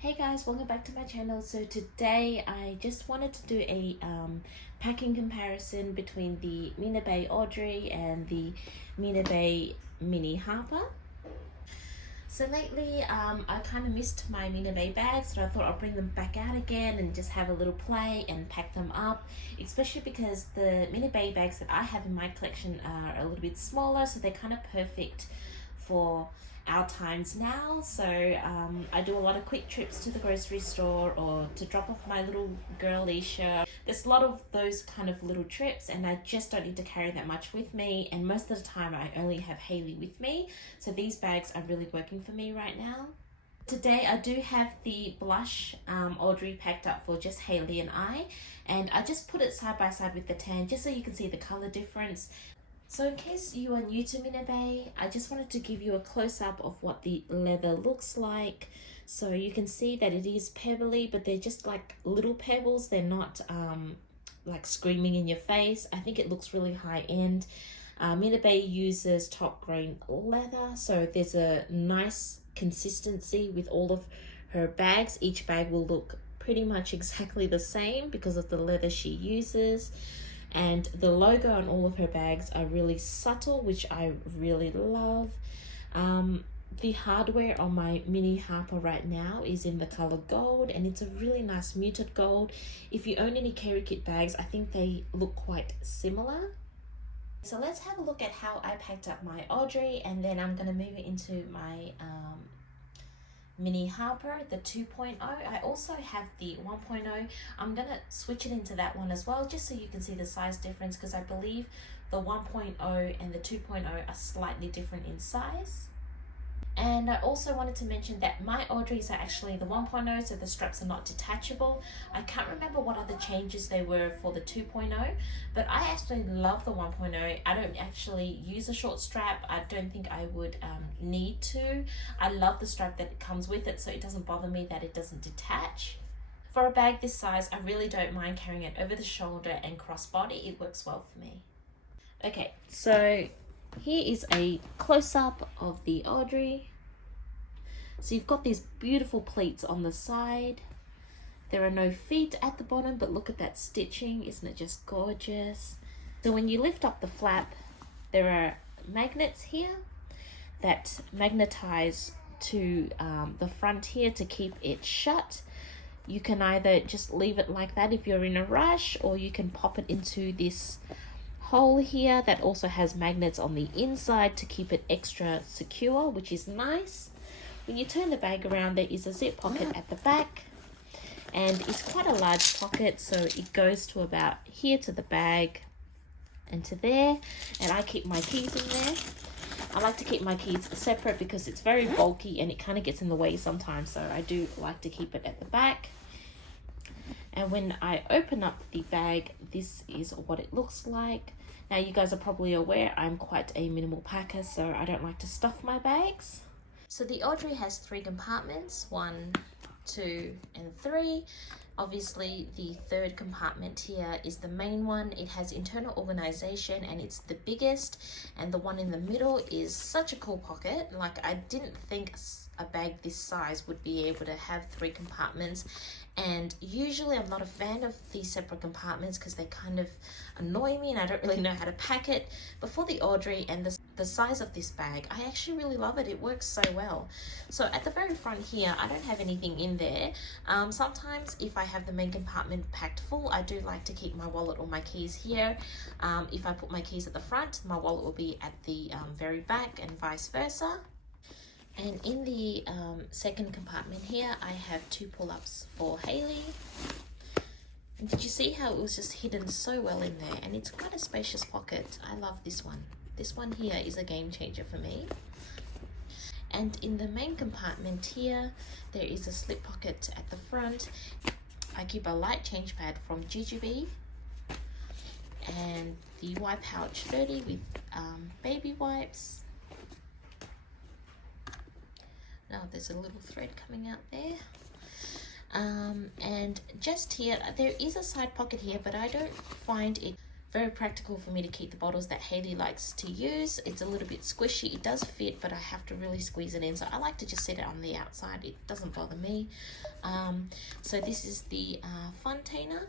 Hey guys, welcome back to my channel. So today I just wanted to do a packing comparison between the Mina Baie Audrey and the Mina Baie Mini Harper. So lately I kind of missed my Mina Baie bags, so I thought I'll bring them back out again and just have a little play and pack them up, especially because the Mina Baie bags that I have in my collection are a little bit smaller, so they're kind of perfect for our times now. So I do a lot of quick trips to the grocery store or to drop off my little girl Isha. There's a lot of those kind of little trips and I just don't need to carry that much with me, and most of the time I only have Haley with me, so these bags are really working for me right now. Today I do have the blush Audrey packed up for just Haley and I just put it side by side with the tan just so you can see the color difference. So in case you are new to Mina Baie, I just wanted to give you a close-up of what the leather looks like. So you can see that it is pebbly, but they're just like little pebbles. They're not like screaming in your face. I think it looks really high-end. Mina Baie uses top grain leather, so there's a nice consistency with all of her bags. Each bag will look pretty much exactly the same because of the leather she uses. And the logo on all of her bags are really subtle, which I really love. The hardware on my Mini Harper right now is in the color gold, and it's a really nice muted gold. If you own any carry kit bags, I think they look quite similar. So let's have a look at how I packed up my Audrey, and then I'm going to move it into my Mini Harper, the 2.0. I also have the 1.0. I'm going to switch it into that one as well, just so you can see the size difference, because I believe the 1.0 and the 2.0 are slightly different in size. And I also wanted to mention that my Audreys are actually the 1.0, so the straps are not detachable. I can't remember what other changes they were for the 2.0, but I actually love the 1.0. I don't actually use a short strap. I don't think I would need to. I love the strap that it comes with it, so it doesn't bother me that it doesn't detach. For a bag this size, I really don't mind carrying it over the shoulder and crossbody. It works well for me. Okay, so here is a close-up of the Audrey. So you've got these beautiful pleats on the side. There are no feet at the bottom, but look at that stitching. Isn't it just gorgeous? So when you lift up the flap, there are magnets here that magnetize to the front here to keep it shut. You can either just leave it like that if you're in a rush, or you can pop it into this hole here that also has magnets on the inside to keep it extra secure, which is nice. When you turn the bag around, there is a zip pocket at the back, and it's quite a large pocket, so it goes to about here to the bag and to there, and I keep my keys in there. I like to keep my keys separate because it's very bulky and it kind of gets in the way sometimes, so I do like to keep it at the back. And when I open up the bag, this is what it looks like. Now you guys are probably aware I'm quite a minimal packer, so I don't like to stuff my bags. So the Audrey has 3 compartments, 1, 2, and 3. Obviously the third compartment here is the main one. It has internal organization and it's the biggest, and the one in the middle is such a cool pocket. Like, I didn't think a bag this size would be able to have 3 compartments, and usually I'm not a fan of these separate compartments because they kind of annoy me and I don't really know how to pack it. But for the Audrey and the size of this bag, I actually really love it. It works so well. So at the very front here, I don't have anything in there. Sometimes if I have the main compartment packed full, I do like to keep my wallet or my keys here. If I put my keys at the front, my wallet will be at the very back, and vice versa. And in the second compartment here, I have 2 pull-ups for Haley. And did you see how it was just hidden so well in there? And it's quite a spacious pocket. I love this one. This one here is a game changer for me. And in the main compartment here, there is a slip pocket at the front. I keep a light change pad from GGB and the wipe pouch 30 with baby wipes. Now there's a little thread coming out there. And just here, there is a side pocket here, but I don't find it Very practical for me to keep the bottles that Haley likes to use. It's a little bit squishy. It does fit, but I have to really squeeze it in. So I like to just set it on the outside. It doesn't bother me. So this is the Fontainer.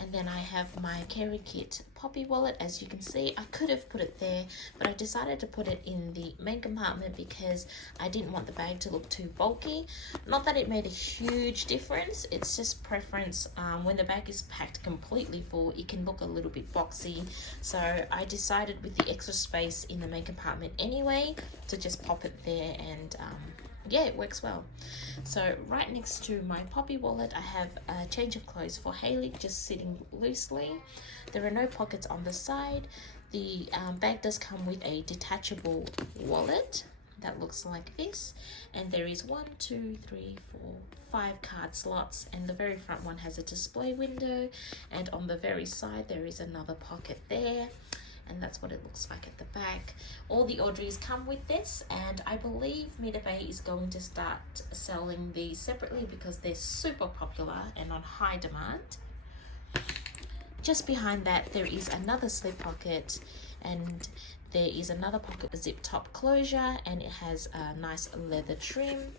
And then I have my Carry Kit Poppy wallet. As you can see, I could have put it there, but I decided to put it in the main compartment because I didn't want the bag to look too bulky. Not that it made a huge difference, it's just preference. When the bag is packed completely full, it can look a little bit boxy. So I decided with the extra space in the main compartment anyway, to just pop it there, and yeah, it works well. So right next to my Poppy wallet, I have a change of clothes for Haley just sitting loosely. There are no pockets on the side. The bag does come with a detachable wallet that looks like this, and there is 1, 2, 3, 4, 5 card slots, and the very front one has a display window, and on the very side there is another pocket there. And that's what it looks like at the back. All the Audreys come with this, and I believe Mina Baie is going to start selling these separately because they're super popular and on high demand. Just behind that there is another slip pocket, and there is another pocket with zip top closure, and it has a nice leather trim.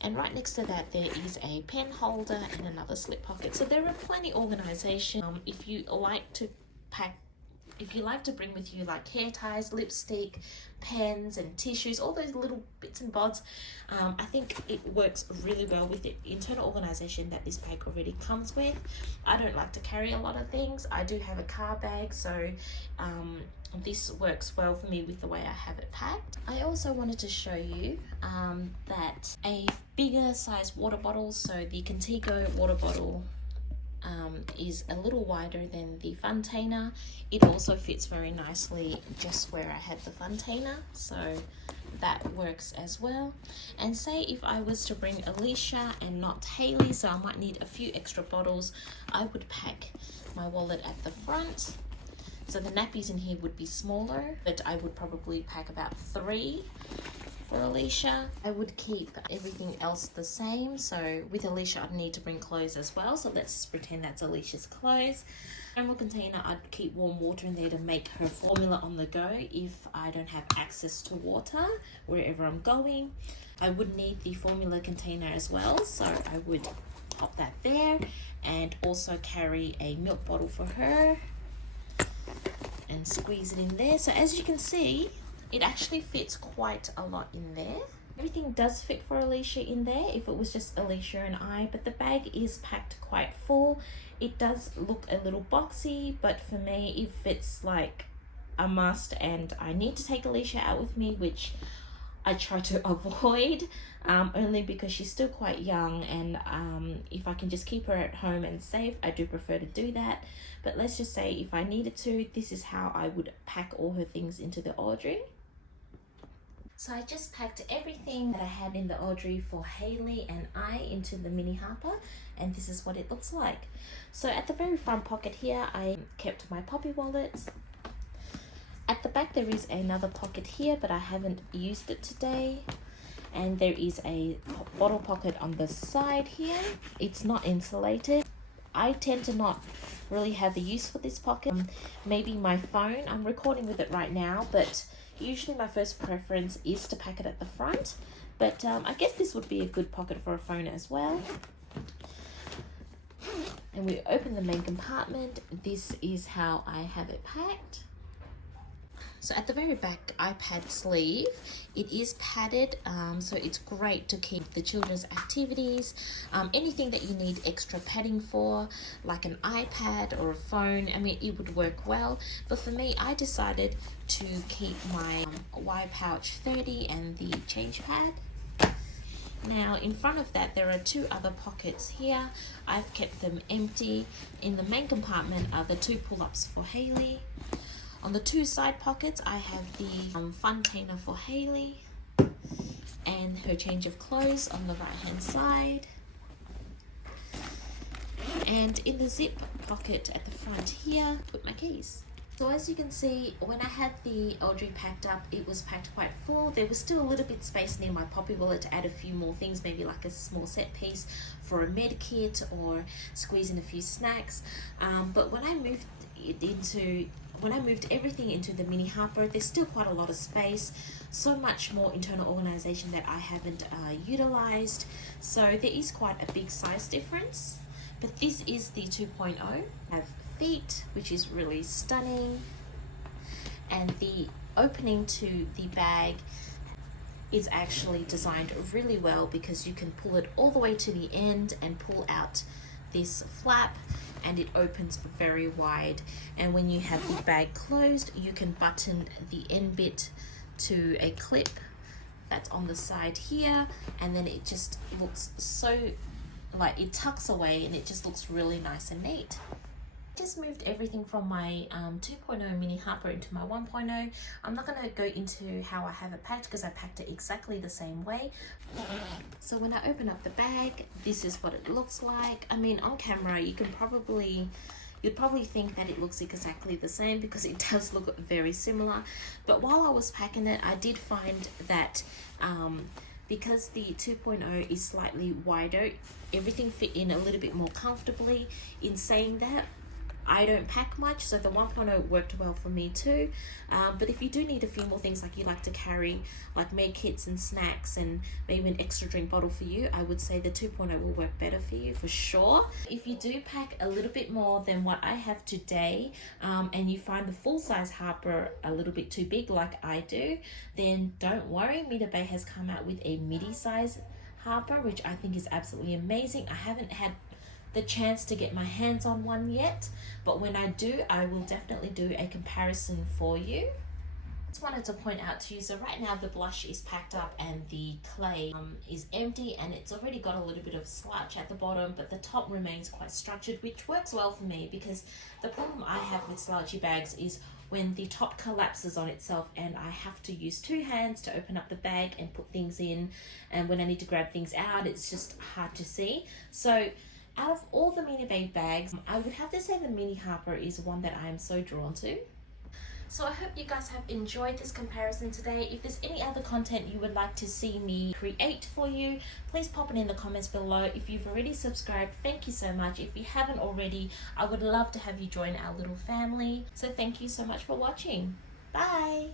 And right next to that there is a pen holder and another slip pocket. So there are plenty of organization. If you like to bring with you like hair ties, lipstick, pens and tissues, all those little bits and bobs, I think it works really well with the internal organization that this bag already comes with. I don't like to carry a lot of things. I do have a car bag, so this works well for me with the way I have it packed. I also wanted to show you that a bigger size water bottle, so the Contigo water bottle is a little wider than the Fontainer. It also fits very nicely just where I had the Fontainer, so that works as well. And say if I was to bring Alicia and not Haley, so I might need a few extra bottles, I would pack my wallet at the front. So the nappies in here would be smaller, but I would probably pack about 3 for Alicia. I would keep everything else the same. So with Alicia, I'd need to bring clothes as well. So let's just pretend that's Alicia's clothes. General container, I'd keep warm water in there to make her formula on the go if I don't have access to water wherever I'm going. I would need the formula container as well, so I would pop that there, and also carry a milk bottle for her and squeeze it in there. So as you can see, it actually fits quite a lot in there. Everything does fit for Alicia in there if it was just Alicia and I, but the bag is packed quite full. It does look a little boxy, but for me, if it's like a must and I need to take Alicia out with me, which I try to avoid, only because she's still quite young, and if I can just keep her at home and safe, I do prefer to do that. But let's just say if I needed to, this is how I would pack all her things into the Audrey. So I just packed everything that I had in the Audrey for Haley and I into the mini Harper, and this is what it looks like. So at the very front pocket here, I kept my Poppy wallet. At the back there is another pocket here, but I haven't used it today. And there is a bottle pocket on the side here. It's not insulated. I tend to not really have the use for this pocket. Maybe my phone, I'm recording with it right now, but usually my first preference is to pack it at the front, but I guess this would be a good pocket for a phone as well. And we open the main compartment. This is how I have it packed. So at the very back iPad sleeve, it is padded, so it's great to keep the children's activities, anything that you need extra padding for, like an iPad or a phone. I mean, it would work well, but for me, I decided to keep my Y Pouch 30 and the change pad. Now in front of that there are 2 other pockets here. I've kept them empty. In the main compartment are the 2 pull-ups for Haley. On the 2 side pockets, I have the Fontainer for Haley and her change of clothes on the right hand side. And in the zip pocket at the front here, put my keys. So as you can see, when I had the Audrey packed up, it was packed quite full. There was still a little bit space near my poppy wallet to add a few more things, maybe like a small set piece for a med kit or squeeze in a few snacks. But when I moved everything into the mini Harper, there's still quite a lot of space, so much more internal organization that I haven't utilized. So there is quite a big size difference. But this is the 2.0. I have feet, which is really stunning, and the opening to the bag is actually designed really well because you can pull it all the way to the end and pull out this flap, and it opens very wide. And when you have the bag closed, you can button the end bit to a clip that's on the side here, and then it just looks so like it tucks away and it just looks really nice and neat. Just moved everything from my 2.0 mini Harper into my 1.0. I'm not going to go into how I have it packed because I packed it exactly the same way. So when I open up the bag, this is what it looks like. I mean, on camera you'd probably think that it looks exactly the same because it does look very similar. But while I was packing it, I did find that because the 2.0 is slightly wider, everything fit in a little bit more comfortably. In saying that, I don't pack much, so the 1.0 worked well for me too. But if you do need a few more things, like you like to carry like med kits and snacks and maybe an extra drink bottle for you, I would say the 2.0 will work better for you for sure. If you do pack a little bit more than what I have today, and you find the full size Harper a little bit too big like I do, then don't worry, Mina Baie has come out with a midi size Harper, which I think is absolutely amazing. I haven't had the chance to get my hands on one yet, but when I do, I will definitely do a comparison for you. Just wanted to point out to you, so right now the blush is packed up and the clay is empty, and it's already got a little bit of slouch at the bottom, but the top remains quite structured, which works well for me because the problem I have with slouchy bags is when the top collapses on itself and I have to use two hands to open up the bag and put things in, and when I need to grab things out, it's just hard to see. So out of all the Mina Baie bags, I would have to say the mini Harper is one that I am so drawn to. So I hope you guys have enjoyed this comparison today. If there's any other content you would like to see me create for you, please pop it in the comments below. If you've already subscribed, thank you so much. If you haven't already, I would love to have you join our little family. So thank you so much for watching. Bye!